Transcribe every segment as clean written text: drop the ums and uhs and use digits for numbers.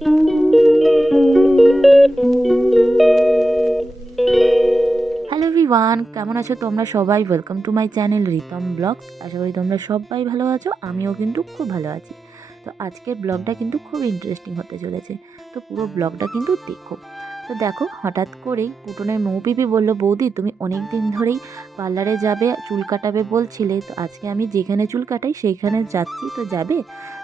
Hello everyone, কেমন আছো তোমরা সবাই? Welcome to my channel Ritam blogs. আশা করি তোমরা সবাই ভালো আছো, আমিও কিন্তু খুব ভালো আছি। তো আজকের ব্লগটা কিন্তু খুব ইন্টারেস্টিং হতে চলেছে, তো পুরো ব্লগটা কিন্তু দেখো। তো দেখো, হঠাৎ করেই পুটনের মৌপিপি বললো, বৌদি তুমি অনেক দিন ধরেই পার্লারে যাবে, চুল কাটাবে বলছিলে, তো আজকে আমি যেখানে চুল কাটাই সেইখানে যাচ্ছি, তো যাবে?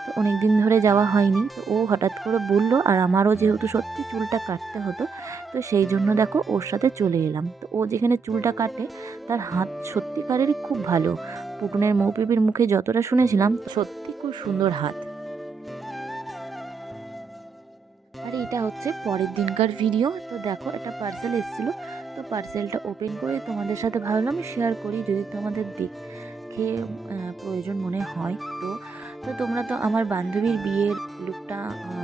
তো অনেক দিন ধরে যাওয়া হয়নি, তো ও হঠাৎ করে বললো, আর আমারও যেহেতু সত্যি চুলটা কাটতে হতো, তো সেই জন্য দেখো ওর সাথে চলে এলাম। তো ও যেখানে চুলটা কাটে তার হাত সত্যিকারেরই খুব ভালো। পুটনের মৌপিপির মুখে যতটা শুনেছিলাম, সত্যি খুব সুন্দর হাত। আর এটা হচ্ছে পরের দিনকার ভিডিও। তো দেখো, একটা পার্সেল এসেছিলো, তো পার্সেলটা ওপেন করে তোমাদের সাথে ভাবলাম শেয়ার করি, যদি তোমাদের দেখে প্রয়োজন মনে হয়। তো তো তোমরা তো আমার বান্ধবীর বিয়ের লুকটা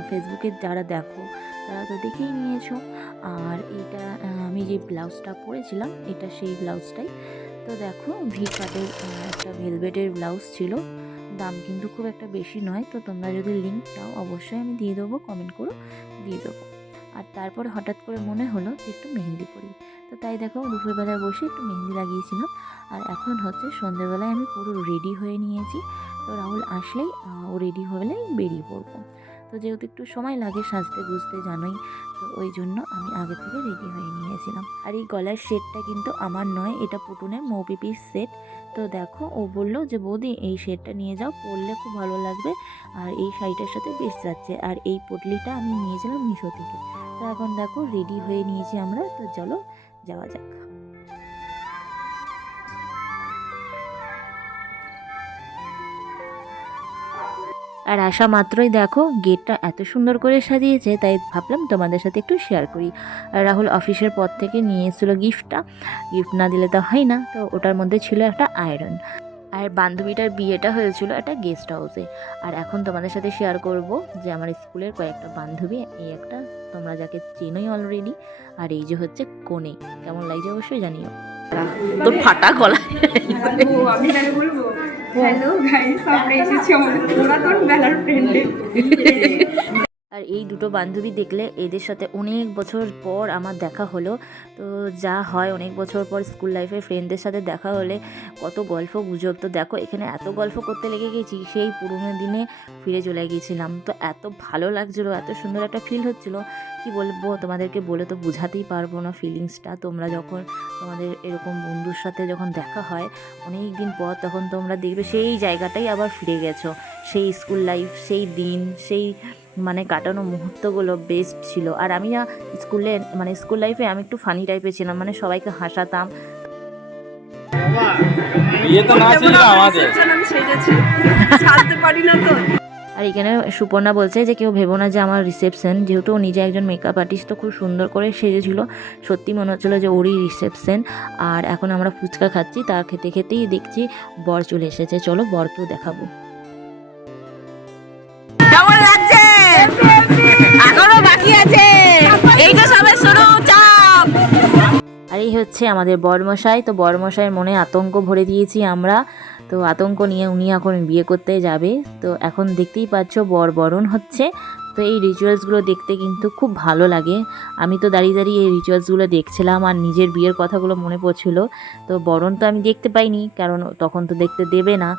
ফেসবুকে যারা দেখো তারা তো দেখেই নিয়েছো। আর এটা আমি যে ব্লাউজটা পরেছিলাম, এটা সেই ব্লাউজটাই। তো দেখো, ভি কাটের একটা ভেলভেটের ব্লাউজ ছিল, দাম কিন্তু খুব একটা বেশি নয়। তো তোমরা যদি লিঙ্ক চাও অবশ্যই আমি দিয়ে দেবো, কমেন্ট করো, দিয়ে দেবো। আর তারপরে হঠাৎ করে মনে হলো যে একটু মেহেন্দি করি, তো তাই দেখো দুপুরবেলায় বসে একটু মেহেন্দি লাগিয়েছিলাম। আর এখন হচ্ছে সন্ধ্যেবেলায় আমি পুরো রেডি হয়ে নিয়েছি। তো রাহুল আসলেই ও রেডি হলেই বেরিয়ে পড়বো। তো যেহেতু একটু সময় লাগে সাজতে বুঝতে জানোই, তো ওই জন্য আমি আগে থেকে রেডি হয়ে নিয়েছিলাম। আর এই গলার সেটটা কিন্তু আমার নয়, এটা পুটুনের মৌপিপির সেট। তো দেখো, ও বললো যে বৌদি এই সেটটা নিয়ে যাও, পরলে খুব ভালো লাগবে, আর এই শাড়িটার সাথে বেশ যাচ্ছে। আর এই পটলিটা আমি নিয়েছিলাম মিশো থেকে। তো এখন দেখো রেডি হয়ে নিয়েছি আমরা, তো চলো যাওয়া যাক। আর আসা মাত্রই দেখো গেটটা এত সুন্দর করে সাজিয়েছে, তাই ভাবলাম তোমাদের সাথে একটু শেয়ার করি। আর রাহুল অফিসের পর থেকে নিয়ে এসেছিলো গিফট না দিলে তো হয় না। তো ওটার মধ্যে ছিল একটা আয়রন। আর বান্ধবীটার বিয়েটা হয়েছিল একটা গেস্ট হাউসে। আর এখন তোমাদের সাথে শেয়ার করব যে আমার স্কুলের কয়েকটা বান্ধবী, এই একটা তোমরা যাকে চেনোই অলরেডি, আর এই যে হচ্ছে কনে। কেমন লাগছে অবশ্যই জানিও। তোর ফাটা গলা। আমি তাহলে বলবো, হ্যালো গাইস, আমরা এসেছি আমাদের পুরাতন বেলার ফ্রেন্ডে। আর এই দুটো বান্ধবী দেখলে, এদের সাথে অনেক বছর পর আমার দেখা হলো। তো যা হয় অনেক বছর পর স্কুল লাইফে ফ্রেন্ডদের সাথে দেখা হলে কত গল্প গুজব। তো দেখো এখানে এত গল্প করতে লেগে গেছি, সেই পুরোনো দিনে ফিরে চলে গিয়েছিলাম। তো এত ভালো লাগছিলো, এত সুন্দর একটা ফিল হচ্ছিলো, কি বলবো তোমাদেরকে, বলে তো বোঝাতেই পারবো না ফিলিংসটা। তোমরা যখন তোমাদের এরকম বন্ধুর সাথে যখন দেখা হয় অনেক দিন পর, তখন তোমরা দেখবে সেই জায়গাটাই আবার ফিরে গেছো, সেই স্কুল লাইফ, সেই দিন, সেই মানে কাটানো মুহূর্তগুলো বেস্ট ছিল। আর আমি না স্কুলে মানে স্কুল লাইফে আমি একটু ফানি টাইপের ছিলাম, মানে সবাইকে হাসাতাম। আর এখানে সুপর্ণা বলছে যে কেউ ভেবো না যে আমার রিসেপশন, যেহেতু ও নিজে একজন মেকআপ আর্টিস্ট, তো খুব সুন্দর করে সেজেছিল, সত্যি মনে হচ্ছিলো যে ওরই রিসেপশন। আর এখন আমরা ফুচকা খাচ্ছি, তার খেতে খেতেই দেখছি বর চলে এসেছে। চলো বরকেও দেখাবো। কেমন লাগছে? এখনো বাকি আছে, এই তো সবে শুরু, চাপ। আর এই হচ্ছে আমাদের বরমশাই। তো বরমশাইয়ের মনে আতঙ্ক ভরে দিয়েছি আমরা, তো আতঙ্ক নিয়ে উনি এখন বিয়ে করতে যাবে। তো এখন দেখতেই পাচ্ছ বরণ হচ্ছে। তো এই রিচুয়ালসগুলো দেখতে কিন্তু খুব ভালো লাগে। আমি তো দাঁড়িয়ে দাঁড়িয়ে এই রিচুয়ালসগুলো দেখছিলাম, আর নিজের বিয়ের কথাগুলো মনে পড়ছিল। তো বরণ তো আমি দেখতে পাইনি, কারণ তখন তো দেখতে দেবে না।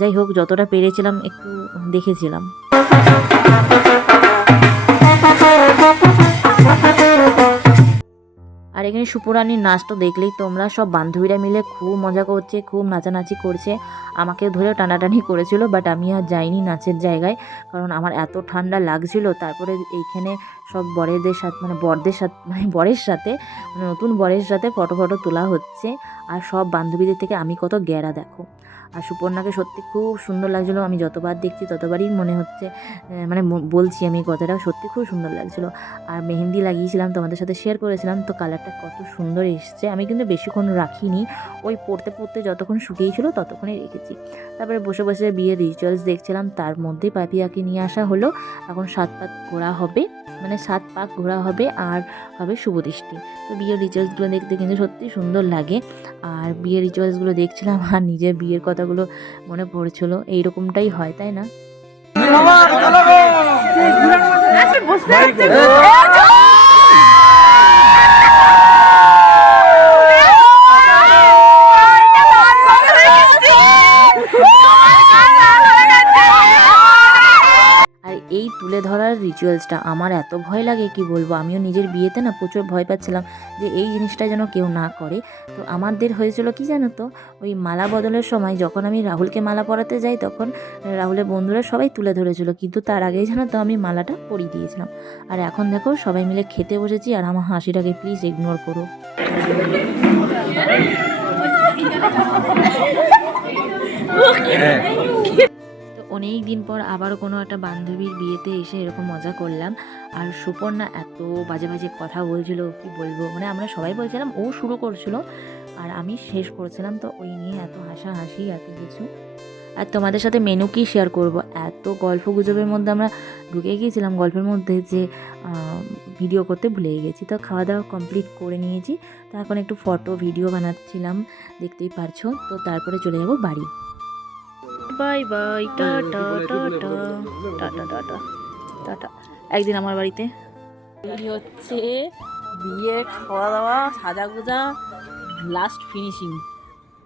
যাই হোক, যতটা পেরেছিলাম একটু দেখেছিলাম। আর এখানে সুপুরানির নাচটা দেখলেই তোমরা, সব বান্ধবীরা মিলে খুব মজা করছে, খুব নাচানাচি করছে। আমাকে ধরে টানাটানি করেছিল, বাট আমি আর যাইনি নাচের জায়গায়, কারণ আমার এত ঠান্ডা লাগছিল। তারপরে এইখানে সব বরেদের সাথে মানে বরের সাথে মানে নতুন বরের সাথে ফটো তোলা হচ্ছে। আর সব বান্ধবীদের থেকে আমি কত গ্যারা দেখো। আর সুপর্ণাকে সত্যি খুব সুন্দর লাগছিলো, আমি যতবার দেখছি ততবারই মনে হচ্ছে, মানে বলছি আমি এই কথাটা, সত্যি খুব সুন্দর লাগছিলো। আর মেহেন্দি লাগিয়েছিলাম, তোমাদের সাথে শেয়ার করেছিলাম, তো কালারটা কত সুন্দর এসছে। আমি কিন্তু বেশিক্ষণ রাখিনি, ওই পড়তে পড়তে যতক্ষণ শুকিয়েছিল ততক্ষণই রেখেছি। তারপরে বসে বসে বিয়ের রিচুয়ালস দেখছিলাম, তার মধ্যেই পাপিয়াকে নিয়ে আসা হলো। এখন 7 পাক ঘোরা হবে, মানে 7 পাক ঘোরা হবে, আর হবে শুভদৃষ্টি। তো বিয়ের রিচুয়ালসগুলো দেখতে কিন্তু সত্যি সুন্দর লাগে। আর বিয়ের রিচুয়ালসগুলো দেখছিলাম, আর নিজের বিয়ের কথাগুলো মনে পড়ছিল। এইরকমটাই হয়, তাই না? আর এই তুলে ধরার রিচুয়ালসটা আমার এত ভয় লাগে কি বলবো। আমিও নিজের বিয়েতে না প্রচুর ভয় পাচ্ছিলাম যে এই জিনিসটা যেন কেউ না করে। তো আমাদের হয়েছিল কি জানো তো, ওই মালা বদলের সময় যখন আমি রাহুলকে মালা পরাতে যাই তখন রাহুলের বন্ধুরা সবাই তুলে ধরেছিল, কিন্তু তার আগেই জানো তো আমি মালাটা পরিয়ে দিয়েছিলাম। আর এখন দেখো সবাই মিলে খেতে বসেছি, আর আমার হাসিটাকে প্লিজ ইগনোর করো। তো অনেক দিন পর আবার কোনো একটা বান্ধবীর বিয়েতে এসে এরকম মজা করলাম। আর সুপর্ণা এত বাজে বাজে কথা বলছিল কি বলবো, মানে আমরা সবাই বলছিলাম, ও শুরু করছিল আর আমি শেষ করছিলাম। তো ওই নিয়ে এত হাসাহাসি এত কিছু। আর তোমাদের সাথে মেনু কি শেয়ার করব, এত গল্প গুজবের মধ্যে আমরা ঢুকে গিয়েছিলাম গল্পের মধ্যে যে ভিডিও করতে ভুলে গেছি। তো খাওয়া দাওয়া কমপ্লিট করে নিয়েছি, তো এখন একটু ফটো ভিডিও বানাচ্ছিলাম, দেখতেই পারছো। তো তারপরে চলে যাব বাড়ি। Bye bye, tata tata tata tata tata. একদিন আমার বাড়িতে হচ্ছে বিয়ে, খাওয়া দাওয়া, সাজা গোজা, লাস্ট ফিনিশিং।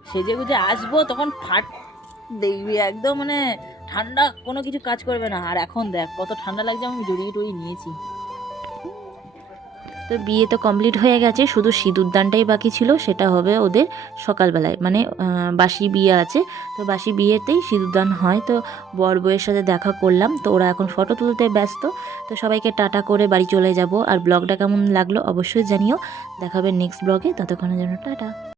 সেজে গুজে আসবো তখন ফাট দেখবি একদম, মানে ঠান্ডা কোনো কিছু কাজ করবে না। আর এখন দেখ কত ঠান্ডা লাগছে, আমি জড়িয়ে টড়িয়ে নিয়েছি। তো বিয়ে তো কমপ্লিট হয়ে গেছে, শুধু সিঁদুরদানটাই বাকি ছিল, সেটা হবে ওদের সকালবেলায়, মানে বাসি বিয়ে আছে, তো বাসি বিয়েতেই সিঁদুরদান হয়। তো বর বউয়ের সাথে দেখা করলাম, তো ওরা এখন ফটো তুলতে ব্যস্ত। তো সবাইকে টাটা করে বাড়ি চলে যাব। আর ব্লগটা কেমন লাগলো অবশ্যই জানিও, দেখাবে নেক্সট ব্লগে, ততক্ষণের জন্য টাটা।